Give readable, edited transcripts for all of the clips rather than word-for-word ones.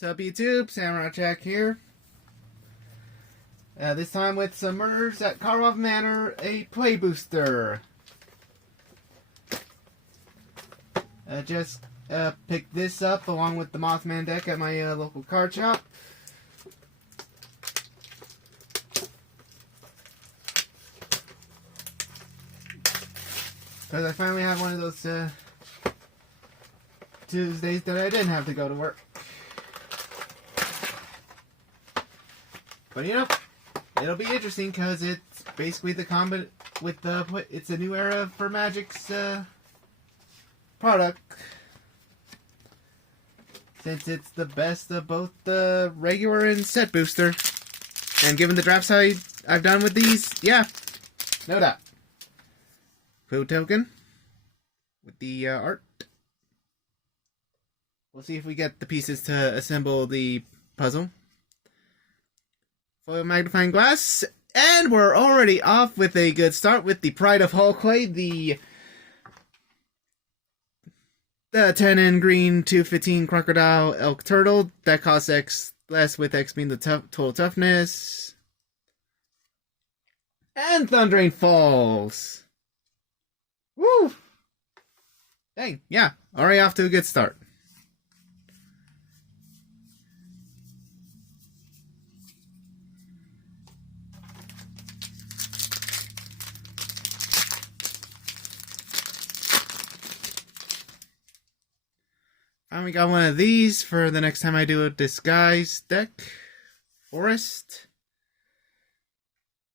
What's up, YouTube? Samurai Jack here. This time with some murders at Karlov Manor, a play booster. Just picked this up along with the Mothman deck at my local card shop. Because I finally had one of those Tuesdays that I didn't have to go to work. But you know, it'll be interesting because it's basically the combat with the. It's a new era for Magic's product, since it's the best of both the regular and set booster. And given the drafts I've done with these, yeah, no doubt. Code token with the art. We'll see if we get the pieces to assemble the puzzle. Foil magnifying glass, and we're already off with a good start with the Pride of Hallway, the 10 and green 215 crocodile elk turtle that costs X less, with X being the total toughness, and Thundering Falls. Woo! Dang, yeah, already off to a good start. Finally got one of these for the next time I do a disguise deck. Forest.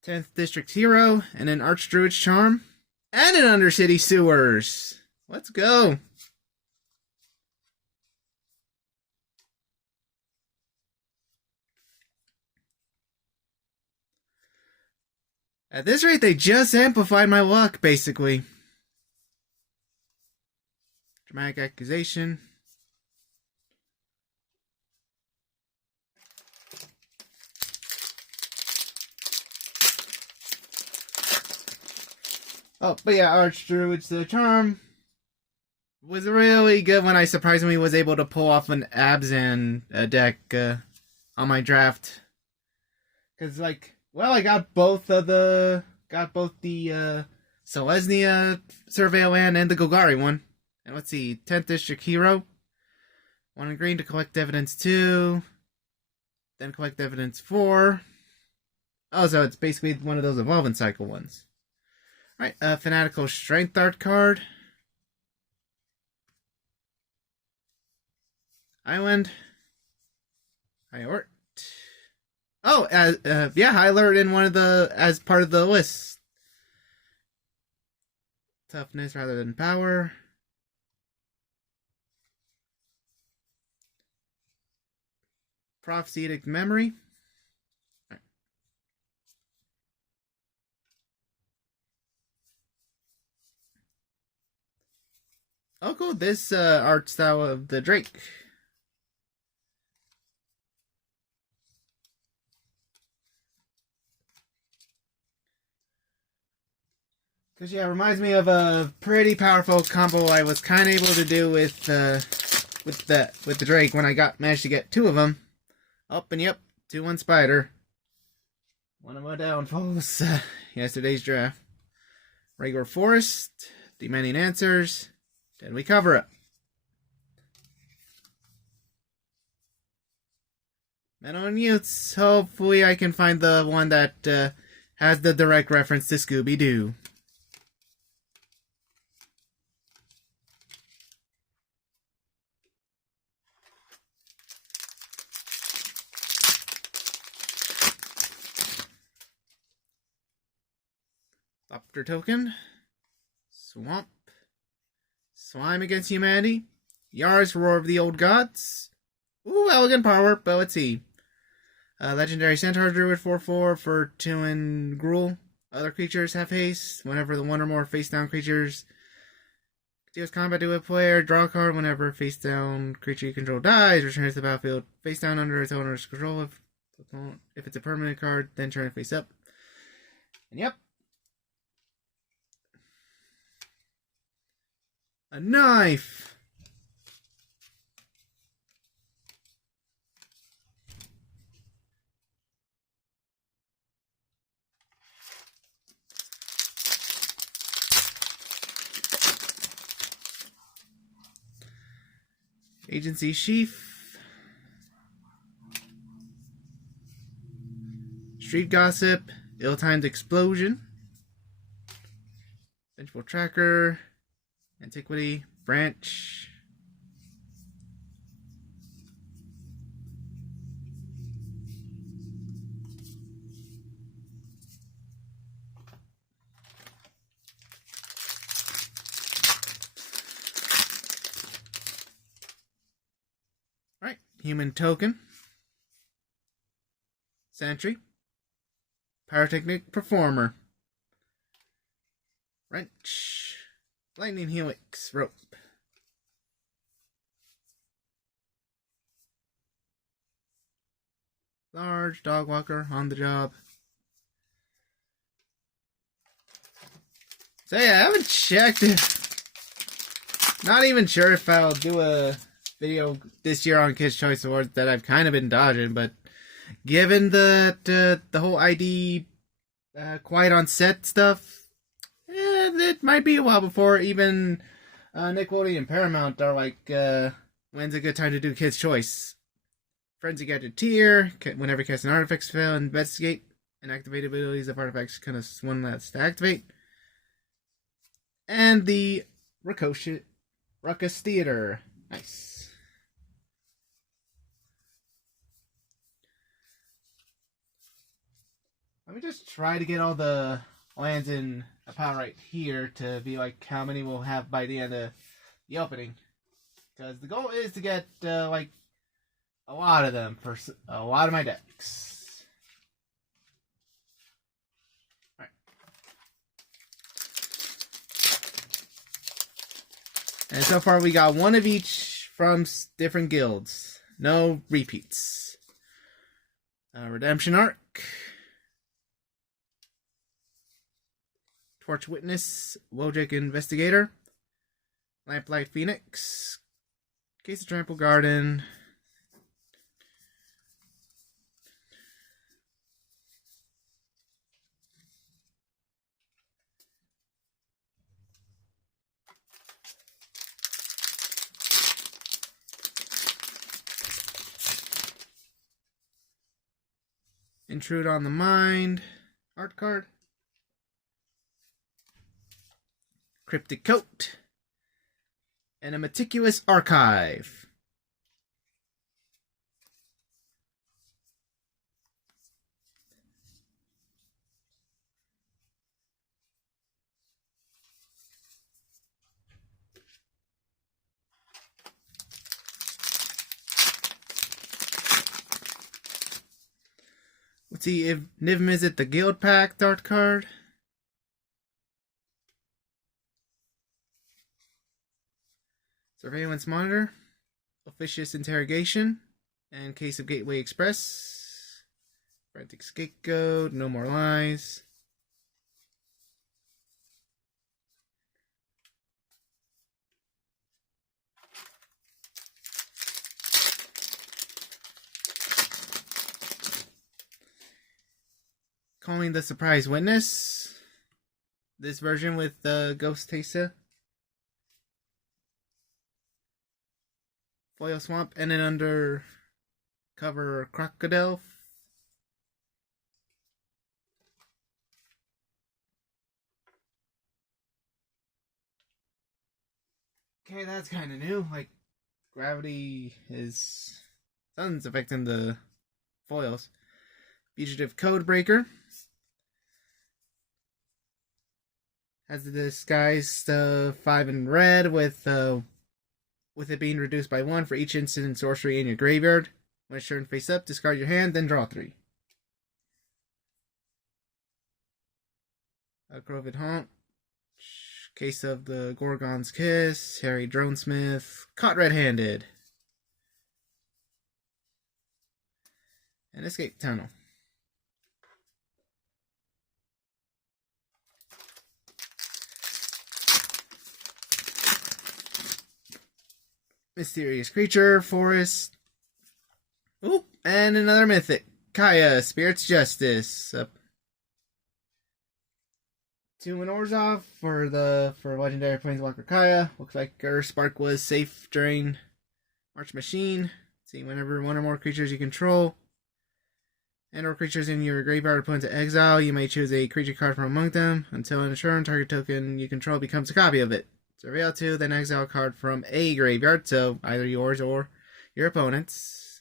10th District Hero, and an Archdruid's Charm, and an Undercity Sewers. Let's go. At this rate, they just amplified my luck, basically. Dramatic Accusation. Oh, but yeah, Archdruid's Charm was really good when I surprisingly was able to pull off an Abzan deck on my draft. Because, like, well, I got both the Selesnya Surveil land and the Golgari one. And let's see, 10th District Hero. 1 in green to collect evidence 2. Then collect evidence 4. Oh, so it's basically one of those evolving cycle ones. Alright, Fanatical Strength Art card. Island. High Alert. Oh, yeah, High Alert in one of the, as part of the list. Toughness rather than power. Prophetic Memory. Oh, cool. This art style of the Drake. Because, yeah, it reminds me of a pretty powerful combo I was kind of able to do with the Drake when I managed to get 2 of them. Up and yep, 2-1 Spider. One of my downfalls. Yesterday's draft. Regular Forest. Demanding Answers. Then we cover it. Manor and Utes. Hopefully I can find the one that has the direct reference to Scooby-Doo. Doctor Token. Swamp. Slime Against Humanity. Yar's Roar of the Old Gods. Ooh, Elegant Power, but let's see. Legendary Centaur Druid 4/4 for 2 and Gruel. Other creatures have haste. Whenever the one or more face down creatures deals combat to a player, draw a card. Whenever face down creature you control dies, returns to the battlefield face down under its owner's control. If it's a permanent card, then turn it face up. And yep. A knife! Agency Sheaf. Street Gossip. Ill-Timed Explosion. Vengeful Tracker. Antiquity. Branch. Alright, Human Token. Sentry. Pyrotechnic Performer. Wrench. Lightning Helix. Rope. Large Dog Walker on the job. So yeah, I haven't checked it. Not even sure if I'll do a video this year on Kids' Choice Awards that I've kind of been dodging, but given that the whole ID quiet on set stuff, it might be a while before even Nickelodeon and Paramount are like, when's a good time to do Kids' Choice? Frenzy Gadgeteer, whenever cast an artifact fail, investigate and activate abilities of artifacts kind of one last to activate. And the Ruckus Theater. Nice. Let me just try to get all the lands in a pile right here to be like how many we'll have by the end of the opening. Because the goal is to get like a lot of them for a lot of my decks. Alright. And so far we got one of each from different guilds. No repeats. Redemption Arc. Torch Witness. Wojak Investigator. Lamplight Phoenix. Case of Trample Garden. Intrude on the Mind. Art card. Cryptic Coat. And a Meticulous Archive. Let's see if Niv is it the Guild Pact art card. Surveillance Monitor. Officious Interrogation. And Case of Gateway Express. Frantic Scapegoat. No More Lies. Calling the Surprise Witness. This version with Ghost Tesa. Foil Swamp and an undercover Crocodile. Okay, that's kind of new. Like, gravity is... Sun's affecting the foils. Fugitive Codebreaker. Has the disguised 5 in red with it being reduced by 1 for each instant and sorcery in your graveyard. When it's turned face up, discard your hand, then draw 3. Grovid Haunt. Case of the Gorgon's Kiss. Harry Dronesmith. Caught red-handed. And Escape Tunnel. Mysterious Creature, Forest. Ooh, and another Mythic. Kaya, Spirit's Justice. 2 in Orzhov for Legendary Planeswalker Kaya. Looks like her Spark was safe during March Machine. See, whenever one or more creatures you control and or creatures in your graveyard are put into exile, you may choose a creature card from among them. Until end of turn, target token you control becomes a copy of it. Surveil 2, then exile a card from a graveyard, so either yours or your opponent's.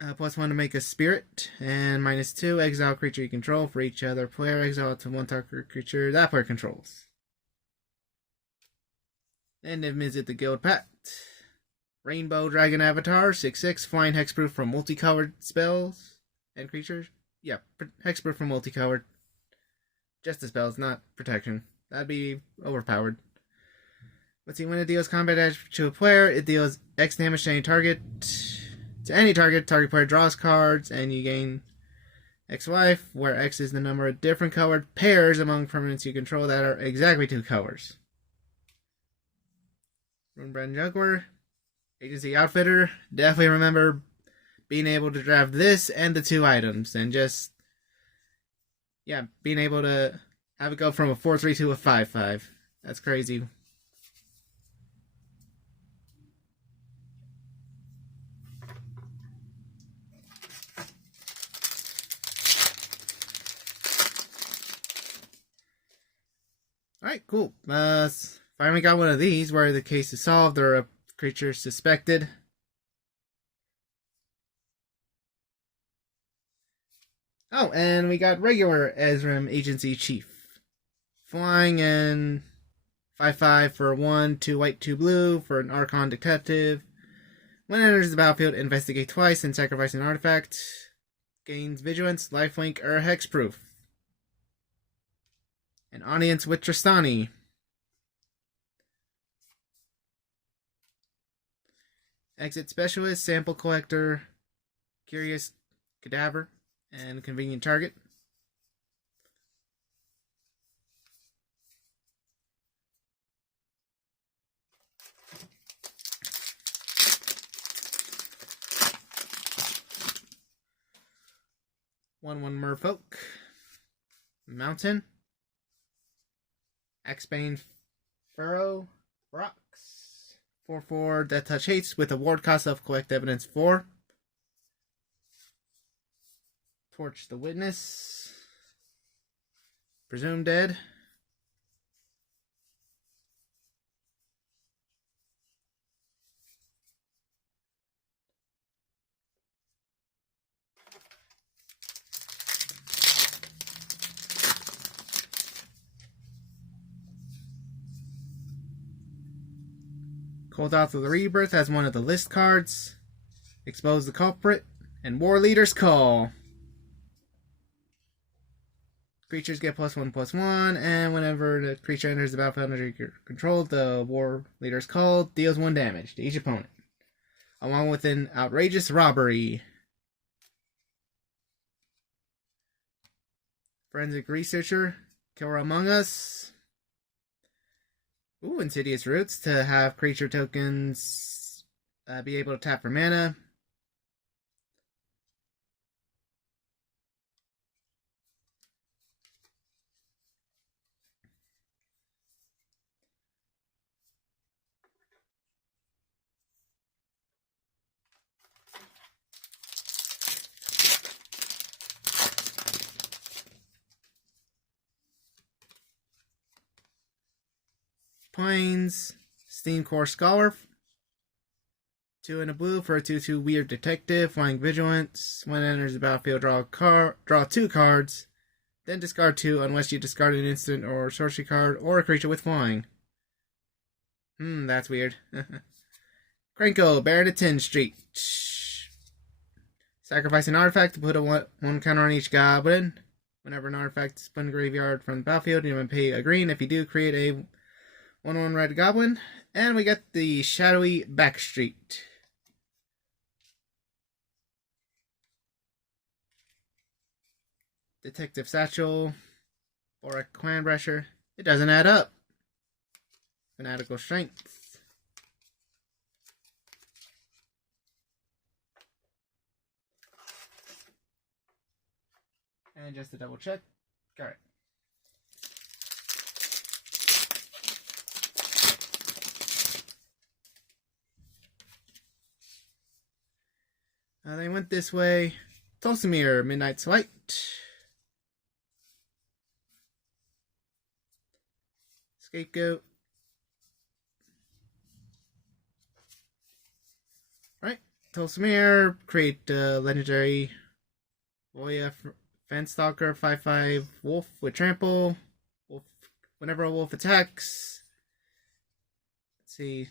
+1 to make a spirit, and -2, exile creature you control for each other player. Exile to one target creature that player controls. And then visit the Guild Pact. Rainbow Dragon Avatar, 6/6, flying hexproof from multicolored spells and creatures. Yeah, hexproof from multicolored. Just the spells, not protection. That'd be overpowered. Let's see, when it deals combat damage to a player, it deals X damage to any target. To any target, target player draws cards, and you gain X life, where X is the number of different colored pairs among permanents you control that are exactly 2 colors. Runebrand Juggler. Agency Outfitter, definitely remember being able to draft this and the 2 items, and just, yeah, being able to have it go from a 4/3 to a 5/5. That's crazy. Alright, cool. Finally got one of these where the case is solved or a creature suspected. Oh, and we got regular Ezram Agency Chief. Flying and 5/5 for 1, 2 white, 2 blue for an Archon Detective. When it enters the battlefield, investigate twice and sacrifice an artifact. Gains Vigilance, Lifelink, or Hexproof. An audience with Tristani. Exit Specialist, Sample Collector, Curious Cadaver, and Convenient Target. One Merfolk. Mountain. Axbane Furrow. Rocks. 4/4 Death Touch Hates with a ward cost of Collect Evidence 4. Torch the Witness. Presumed Dead. Cold Out of the Rebirth as one of the list cards. Expose the Culprit. And War Leader's Call. Creatures get +1/+1, and whenever the creature enters the battlefield under your control, the War Leader's Call deals 1 damage to each opponent, along with an Outrageous Robbery. Forensic Researcher, Killer Among Us. Ooh, Insidious Roots to have creature tokens be able to tap for mana. Plains, Steam Core Scholar. 2 in a blue for a 2/2 Weird Detective, Flying Vigilance. When it enters the battlefield, draw 2 cards, then discard 2 unless you discard an instant or sorcery card or a creature with flying. That's weird. Krenko, Baron of 10 Street. Sacrifice an artifact to put a 1 counter on each goblin. Whenever an artifact is put in the graveyard from the battlefield, you may pay a green. If you do, create a 1/1 red goblin. And we got the Shadowy Backstreet. Detective Satchel. Borak Clanbrasher. It doesn't add up. Fanatical Strength. And just to double check. Alright. They went this way. Tulsimir, Midnight's Light. Scapegoat. Right. Tulsimir, create legendary Voya Fenstalker 5/5 Wolf with Trample. Wolf, whenever a wolf attacks. Let's see.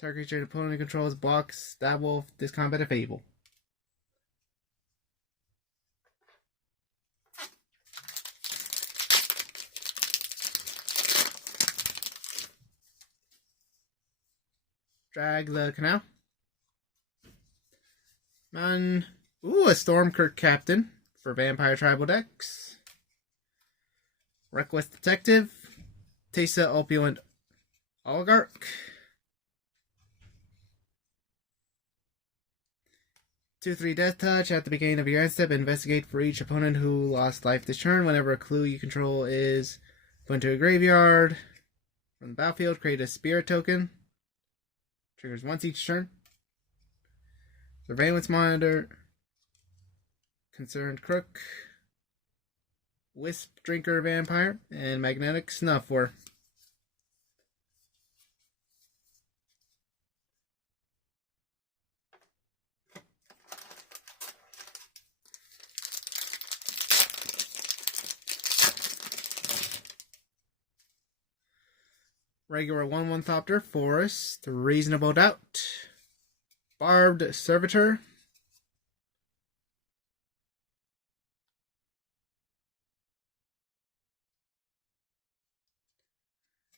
Target creature an opponent controls blocks that wolf, this combat if able. Drag the canal. Ooh, a Stormkirk Captain for Vampire Tribal decks. Reckless Detective. Tesa Opulent Oligarch. 2/3 Death Touch. At the beginning of your end step, investigate for each opponent who lost life this turn. Whenever a clue you control is put into a graveyard from the battlefield, create a spirit token. Triggers once each turn. Surveillance Monitor. Concerned Crook. Wisp Drinker Vampire. And Magnetic Snuffer. Regular 1/1 Thopter, Forest, Reasonable Doubt, Barbed Servitor,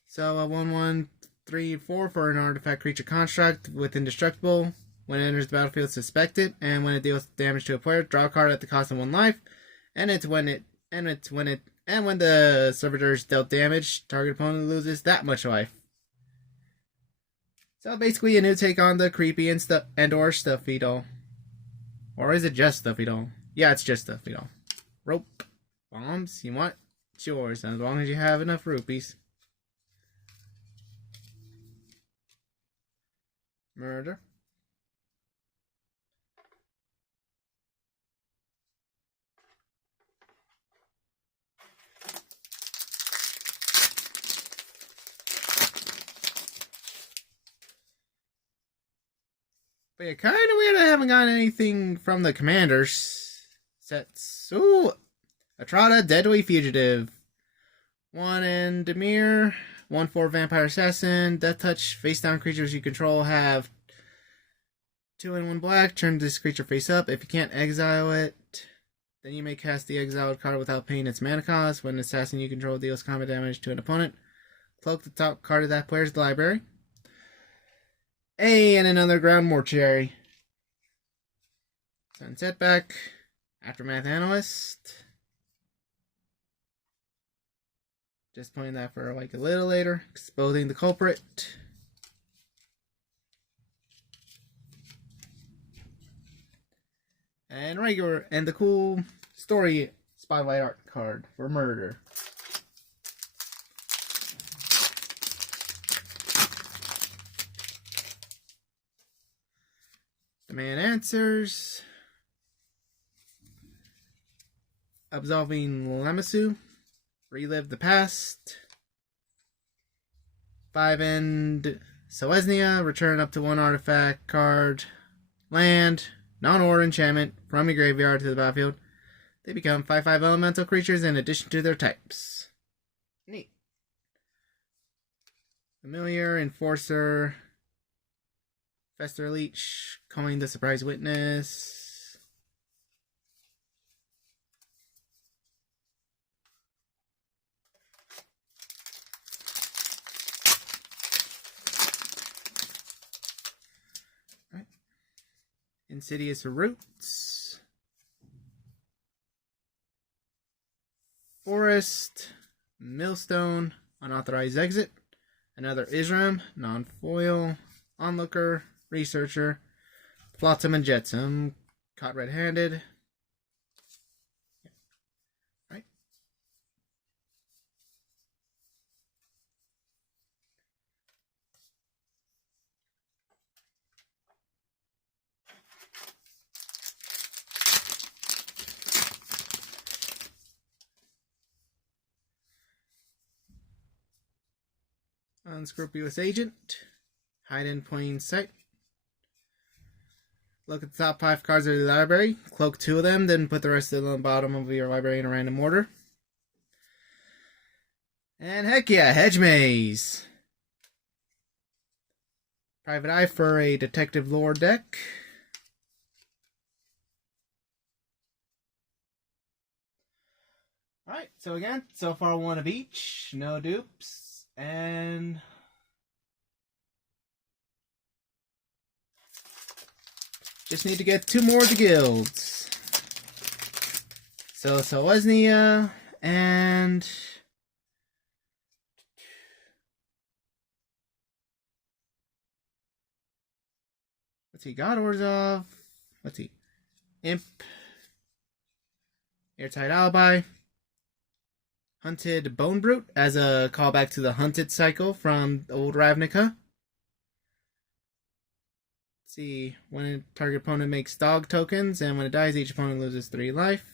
so a 1/1 3/4 for an artifact creature construct with indestructible. When it enters the battlefield, suspect it, and when it deals damage to a player, draw a card at the cost of 1 life. And when the servitors dealt damage, target opponent loses that much life. So basically a new take on the creepy and or stuffy doll. Or is it just stuffy doll? Yeah, it's just stuffy doll. Rope. Bombs. You want? It's yours, as long as you have enough rupees. Murder. But yeah, kind of weird I haven't gotten anything from the commanders sets. Ooh, Atrada, Deadly Fugitive. 1 and Demir. 1/4 Vampire Assassin. Death Touch. Face down creatures you control have 2 and 1 black. Turn this creature face up. If you can't exile it, then you may cast the exiled card without paying its mana cost. When an assassin you control deals combat damage to an opponent, cloak the top card of that player's library. And another Ground Mortuary. Sunset back. Aftermath Analyst. Just playing that for like a little later. Exposing the culprit. And regular, and the cool story spotlight art card for Murder. The man answers. Absolving Lamassu. Relive the past. 5 and Selesnya. Return up to 1 artifact card. Land. Non-order enchantment from your graveyard to the battlefield. They become 5/5 elemental creatures in addition to their types. Neat. Familiar, Enforcer. Fester Leech, calling the surprise witness. Right. Insidious Roots. Forest. Millstone. Unauthorized Exit. Another Isram. Non-foil. Onlooker. Researcher, Flotsam and Jetsam, caught red-handed. Right. Unscrupulous agent. Hide in plain sight. Look at the top 5 cards of the library. Cloak 2 of them, then put the rest of them on the bottom of your library in a random order. And heck yeah, Hedge Maze. Private Eye for a Detective Lore deck. Alright, so again, so far 1 of each. No dupes. And just need to get 2 more of the guilds. So Selesnya and let's see, God Orzhov. Let's see. Imp. Airtight Alibi. Hunted Bone Brute as a callback to the Hunted cycle from old Ravnica. Let's see. When a target opponent makes dog tokens, and when it dies, each opponent loses 3 life.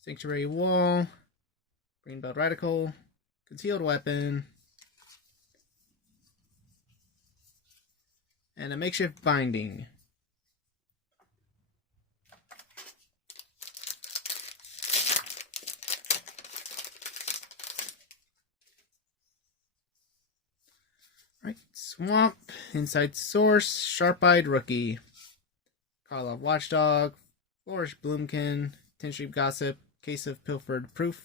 Sanctuary Wall. Greenbelt Radical. Concealed Weapon. And a Makeshift Binding. Right, Swamp, Inside Source, Sharp-Eyed Rookie, Karlov Watchdog, Flourish Bloomkin, Tin Street Gossip, Case of Pilfered Proof.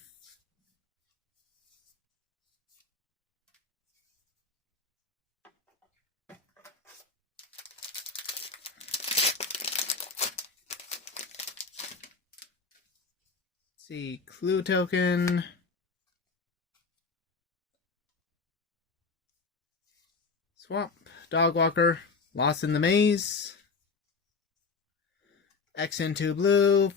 See, Clue Token. Swamp, Dogwalker, Lost in the Maze. X into blue.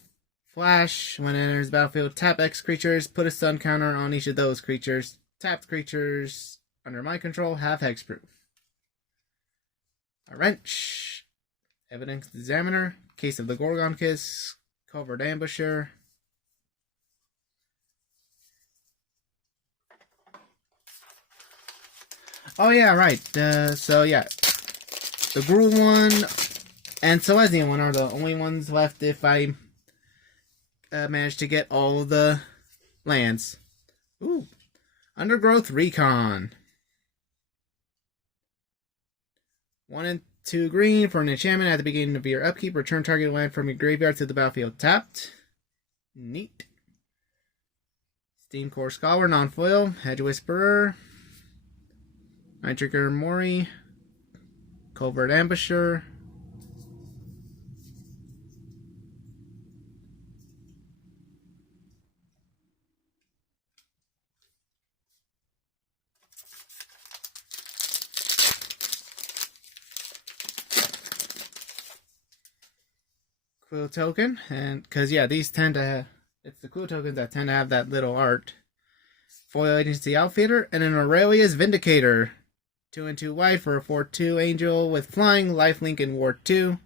Flash, when it enters the battlefield, tap X creatures, put a stun counter on each of those creatures. Tapped creatures under my control have hexproof. A Wrench, Evidence Examiner, Case of the Gorgon Kiss, Covert Ambusher. Oh yeah, right. So yeah, the Gruul one and Selesnya one are the only ones left if I manage to get all the lands. Ooh, Undergrowth Recon. 1 and 2 green for an enchantment at the beginning of your upkeep. Return target land from your graveyard to the battlefield tapped. Neat. Steam Core Scholar, non-foil. Hedge Whisperer. Night Trigger Mori. Covert Ambusher. Clue token, and because yeah, these tend to have, it's the clue tokens that tend to have that little art. Foil Agency Outfitter and an Aurelia's Vindicator. 2 and 2 white for a 4/2 angel with flying, lifelink, and ward 2.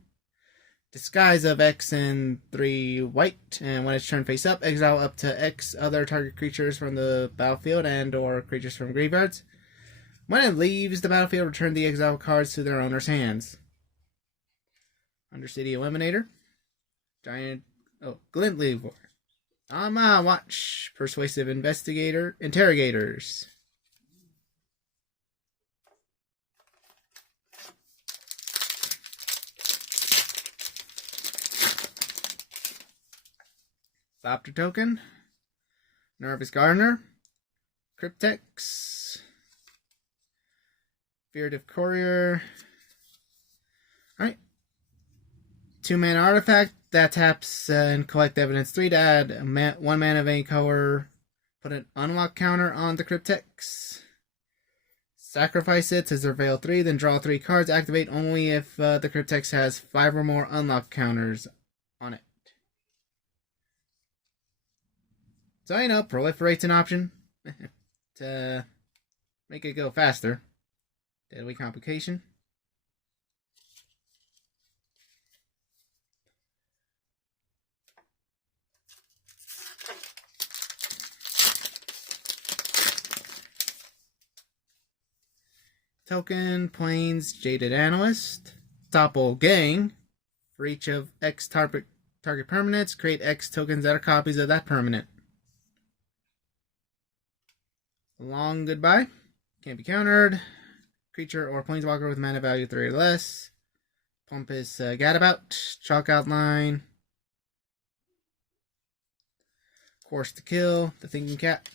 Disguise of X and 3 white, and when it's turned face up, exile up to X other target creatures from the battlefield and or creatures from graveyards. When it leaves the battlefield, return the exile cards to their owner's hands. Undercity Eliminator. Giant Glint Lever. On my watch. Persuasive Interrogators. Thopter Token. Nervous Gardener. Cryptex. Furtive Courier. Alright. 2-mana artifact that taps and collect evidence 3 to add 1 mana of any color. Put an unlock counter on the Cryptex. Sacrifice it to surveil 3, then draw 3 cards. Activate only if the Cryptex has 5 or more unlock counters on it. So, you know, proliferate's an option to make it go faster. Deadly Complication. token, Plains, Jaded Analyst. Topple Gang. For each of X target permanents, create X tokens that are copies of that permanent. Long Goodbye. Can't be countered. Creature or planeswalker with mana value 3 or less. Pompous Gadabout. Chalk Outline. Course to Kill. The Thinking Cap.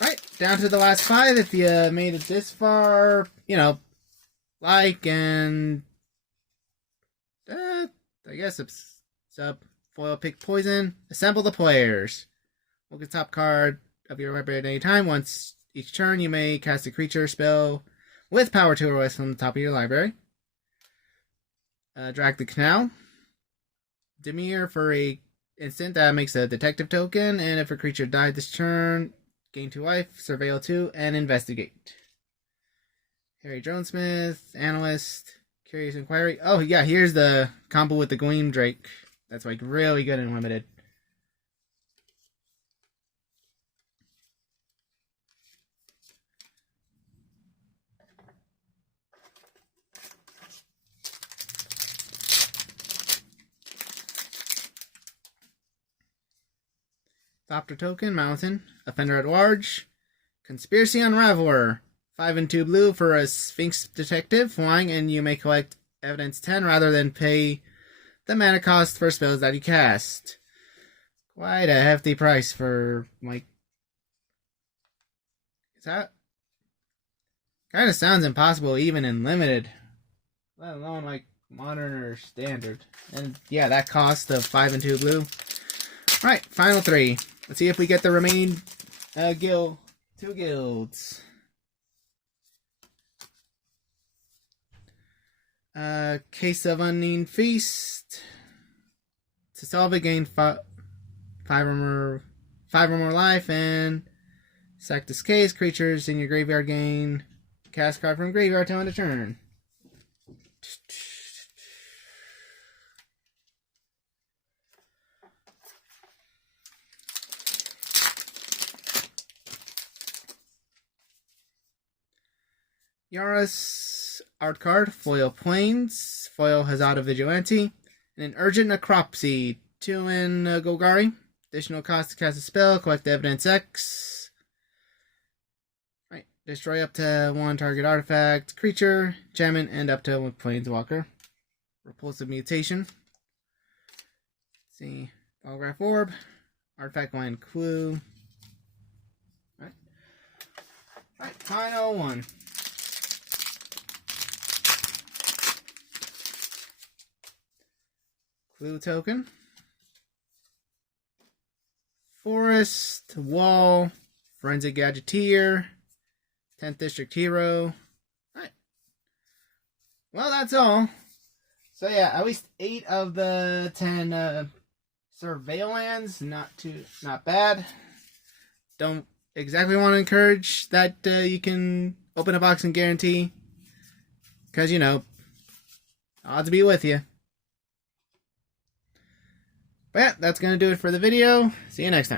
Alright, down to the last 5. If you made it this far, you know, like and I guess sub foil pick poison. Assemble the players. Look at the top card of your library at any time. Once each turn, you may cast a creature spell with power 2 or less from the top of your library. Drag the Canal. Demir for a instant that makes a detective token, and if a creature died this turn, gain 2 life, surveil 2, and investigate. Harry Jonesmith, Analyst, Curious Inquiry. Oh yeah, here's the combo with the Gleam Drake. That's like really good in limited. Thopter token, Mountain, Offender at Large, Conspiracy Unraveler, 5 and 2 blue for a Sphinx Detective, flying, and you may collect evidence 10 rather than pay the mana cost for spells that you cast. Quite a hefty price for, like, is that? Kind of sounds impossible even in limited, let alone like modern or standard. And yeah, that cost of 5 and 2 blue. Alright, final 3. Let's see if we get the remaining 2 guilds. Case of Unnamed Feast. To solve it, gain 5 or more life, and sack this case. Creatures in your graveyard gain cast card from graveyard till end of turn. Yaris art card, Foil Plains, Foil Hazada Vigilante, and an Urgent Necropsy, 2 in Golgari. Additional cost to cast a spell, collect evidence X. Right, destroy up to 1 target artifact, creature, enchantment, and up to 1 planeswalker. Repulsive Mutation. Let's see, Holograph Orb, Artifact Land Clue. Alright, final 1. Clue token. Forest, Wall, Forensic Gadgeteer, 10th District Hero. Alright. Well, that's all. So yeah, at least 8 of the 10 surveil lands. Not bad. Don't exactly want to encourage that you can open a box and guarantee. Because, you know, odds be with you. But yeah, that's going to do it for the video. See you next time.